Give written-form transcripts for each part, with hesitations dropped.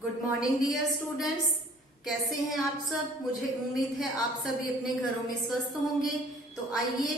Good morning dear students. कैसे हैं आप सब? मुझे उम्मीद है आप सभी अपने घरों में स्वस्थ होंगे। तो आइए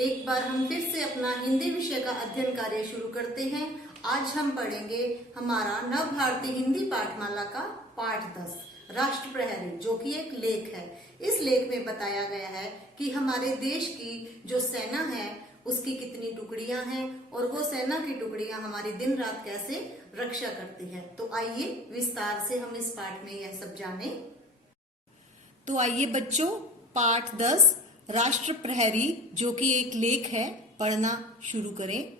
एक बार हम फिर से अपना हिंदी विषय का अध्ययन कार्य शुरू करते हैं। आज हम पढ़ेंगे हमारा नव भारतीय हिंदी पाठमाला का पाठ 10 राष्ट्र प्रहरी, जो कि एक लेख है। इस लेख में बताया गया है कि हमारे देश की जो सेना है उसकी कितनी टुकड़ियां हैं और वो सेना की टुकड़ियां हमारी दिन रात कैसे रक्षा करती है। तो आइए विस्तार से हम इस पाठ में यह सब जाने। तो आइए बच्चों, पाठ 10 राष्ट्र प्रहरी, जो कि एक लेख है, पढ़ना शुरू करें।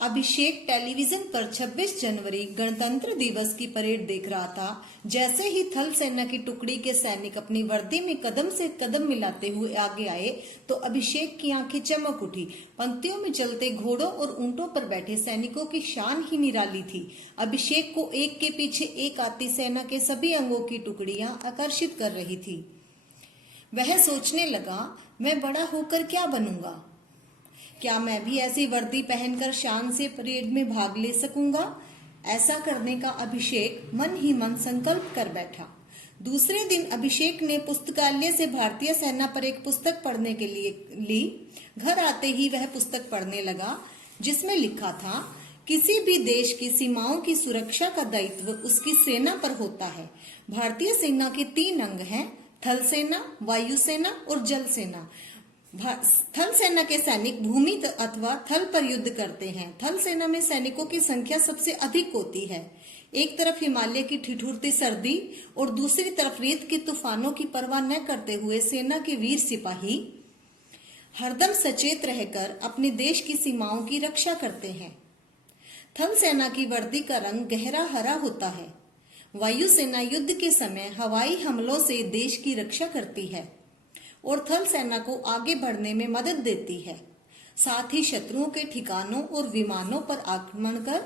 अभिषेक टेलीविजन पर 26 जनवरी गणतंत्र दिवस की परेड देख रहा था। जैसे ही थल सेना की टुकड़ी के सैनिक अपनी वर्दी में कदम से कदम मिलाते हुए आगे आए तो अभिषेक की आंखें चमक उठी। पंक्तियों में चलते घोड़ों और ऊंटों पर बैठे सैनिकों की शान ही निराली थी। अभिषेक को एक के पीछे एक आती सेना के सभी अंगों की टुकड़ियां आकर्षित कर रही थी। वह सोचने लगा, मैं बड़ा होकर क्या बनूंगा? क्या मैं भी ऐसी वर्दी पहनकर शान से परेड में भाग ले सकूंगा? ऐसा करने का अभिषेक मन ही मन संकल्प कर बैठा। दूसरे दिन अभिषेक ने पुस्तकालय से भारतीय सेना पर एक पुस्तक पढ़ने के लिए ली। घर आते ही वह पुस्तक पढ़ने लगा, जिसमें लिखा था, किसी भी देश की सीमाओं की सुरक्षा का दायित्व उसकी सेना पर होता है। भारतीय सेना के 3 अंग हैं, थल सेना, वायु सेना और जल सेना। थल सेना के सैनिक भूमि अथवा थल पर युद्ध करते हैं। थल सेना में सैनिकों की संख्या सबसे अधिक होती है। एक तरफ हिमालय की ठिठुरती सर्दी और दूसरी तरफ रेत के तूफानों की परवाह न करते हुए सेना के वीर सिपाही हरदम सचेत रहकर अपने देश की सीमाओं की रक्षा करते हैं। थल सेना की वर्दी का रंग गहरा हरा होता है। वायु सेना युद्ध के समय हवाई हमलों से देश की रक्षा करती है और थल सेना को आगे बढ़ने में मदद देती है। साथ ही शत्रुओं के ठिकानों और विमानों पर आक्रमण कर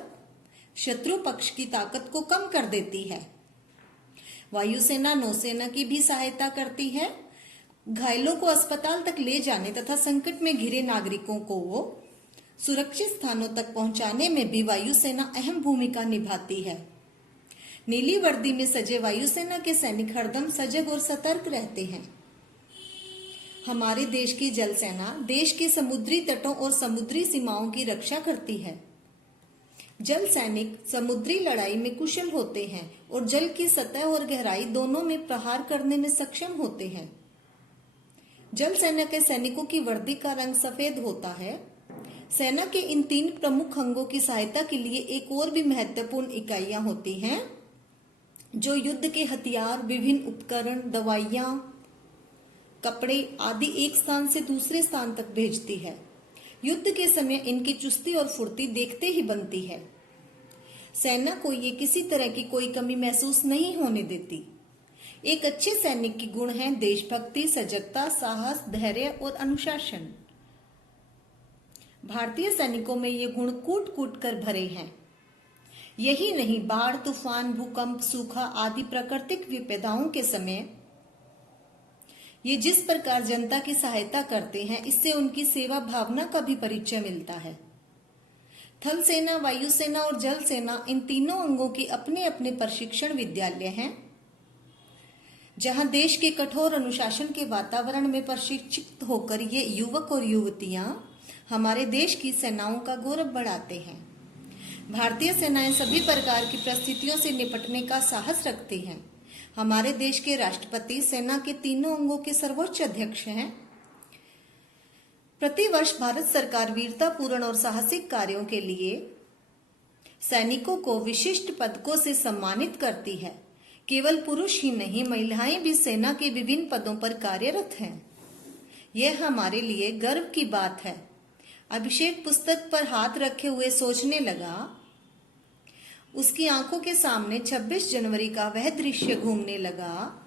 शत्रु पक्ष की ताकत को कम कर देती है। वायुसेना नौसेना की भी सहायता करती है। घायलों को अस्पताल तक ले जाने तथा संकट में घिरे नागरिकों को सुरक्षित स्थानों तक पहुंचाने में भी वायुसेना अहम भूमिका निभाती है। नीली वर्दी में सजे वायुसेना के सैनिक हरदम सजग और सतर्क रहते हैं। हमारे देश की जल सेना देश के समुद्री तटों और समुद्री सीमाओं की रक्षा करती है। जल सैनिक समुद्री लड़ाई में कुशल होते हैं और जल की सतह और गहराई दोनों में प्रहार करने में सक्षम होते हैं। जल सेना के सैनिकों की वर्दी का रंग सफेद होता है। सेना के इन 3 प्रमुख अंगों की सहायता के लिए एक और भी महत्वपूर्ण इकाइयां होती हैं, जो युद्ध के हथियार, विभिन्न उपकरण, दवाइयां, कपड़े आदि एक स्थान से दूसरे स्थान तक भेजती है। युद्ध के समय इनकी चुस्ती और फुर्ती देखते ही बनती है। सेना को ये किसी तरह की कोई कमी महसूस नहीं होने देती। एक अच्छे सैनिक की गुण है देशभक्ति, सजगता, साहस, धैर्य और अनुशासन। भारतीय सैनिकों में ये गुण कूट कूट कर भरे हैं। यही नहीं, बाढ़, तूफान, भूकंप, सूखा आदि प्राकृतिक विपदाओं के समय ये जिस प्रकार जनता की सहायता करते हैं, इससे उनकी सेवा भावना का भी परिचय मिलता है। थल सेना, वायु सेना और जल सेना, इन तीनों अंगों के अपने अपने प्रशिक्षण विद्यालय हैं, जहां देश के कठोर अनुशासन के वातावरण में प्रशिक्षित होकर ये युवक और युवतियां हमारे देश की सेनाओं का गौरव बढ़ाते हैं। भारतीय सेनाएं सभी प्रकार की परिस्थितियों से निपटने का साहस रखती हैं। हमारे देश के राष्ट्रपति सेना के तीनों अंगों के सर्वोच्च अध्यक्ष हैं। प्रतिवर्ष भारत सरकार वीरतापूर्ण और साहसिक कार्यों के लिए सैनिकों को विशिष्ट पदकों से सम्मानित करती है। केवल पुरुष ही नहीं, महिलाएं भी सेना के विभिन्न पदों पर कार्यरत हैं। यह हमारे लिए गर्व की बात है। अभिषेक पुस्तक पर हाथ रखे हुए सोचने लगा। उसकी आंखों के सामने 26 जनवरी का वह दृश्य घूमने लगा,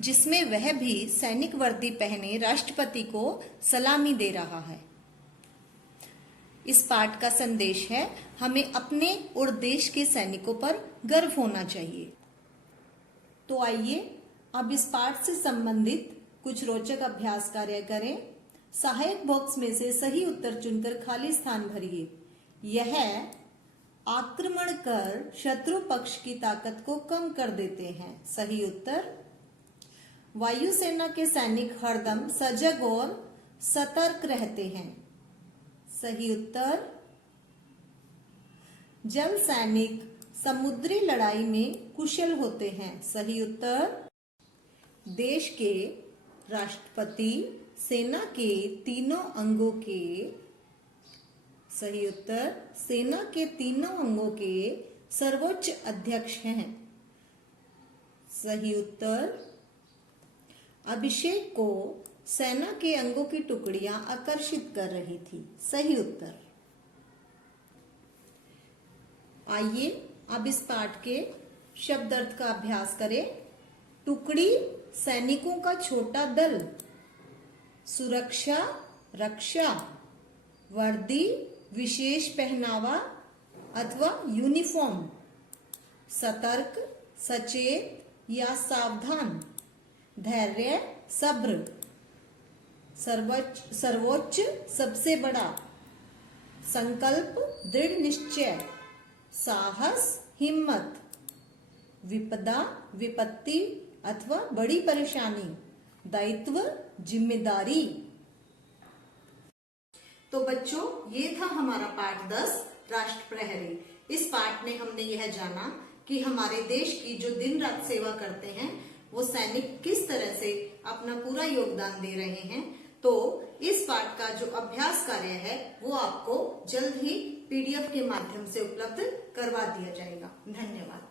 जिसमें वह भी सैनिक वर्दी पहने राष्ट्रपति को सलामी दे रहा है। इस पाठ का संदेश है, हमें अपने और देश के सैनिकों पर गर्व होना चाहिए। तो आइए अब इस पाठ से संबंधित कुछ रोचक अभ्यास कार्य करें। सहायक बॉक्स में से सही उत्तर चुनकर खाली स्थान भरिए। यह आक्रमण कर शत्रु पक्ष की ताकत को कम कर देते हैं। सही उत्तर। वायुसेना के सैनिक हरदम सजग और सतर्क रहते हैं। सही उत्तर। जल सैनिक समुद्री लड़ाई में कुशल होते हैं। सही उत्तर। देश के राष्ट्रपति सेना के तीनों अंगों के, सही उत्तर, सेना के तीनों अंगों के सर्वोच्च अध्यक्ष हैं। सही उत्तर। अभिषेक को सेना के अंगों की टुकड़ियां आकर्षित कर रही थी। सही उत्तर। आइए अब इस पाठ के शब्द अर्थ का अभ्यास करें। टुकड़ी सैनिकों का छोटा दल, सुरक्षा, रक्षा, वर्दी, विशेष पहनावा अथवा यूनिफॉर्म, सतर्क, सचेत या सावधान, धैर्य, सब्र, सर्वोच्च, सबसे बड़ा, संकल्प, दृढ़ निश्चय, साहस, हिम्मत, विपदा, विपत्ति अथवा बड़ी परेशानी, दायित्व, जिम्मेदारी। तो बच्चों, ये था हमारा पाठ 10 राष्ट्र प्रहरी। इस पाठ में हमने यह जाना कि हमारे देश की जो दिन रात सेवा करते हैं वो सैनिक किस तरह से अपना पूरा योगदान दे रहे हैं। तो इस पाठ का जो अभ्यास कार्य है वो आपको जल्द ही PDF के माध्यम से उपलब्ध करवा दिया जाएगा। धन्यवाद।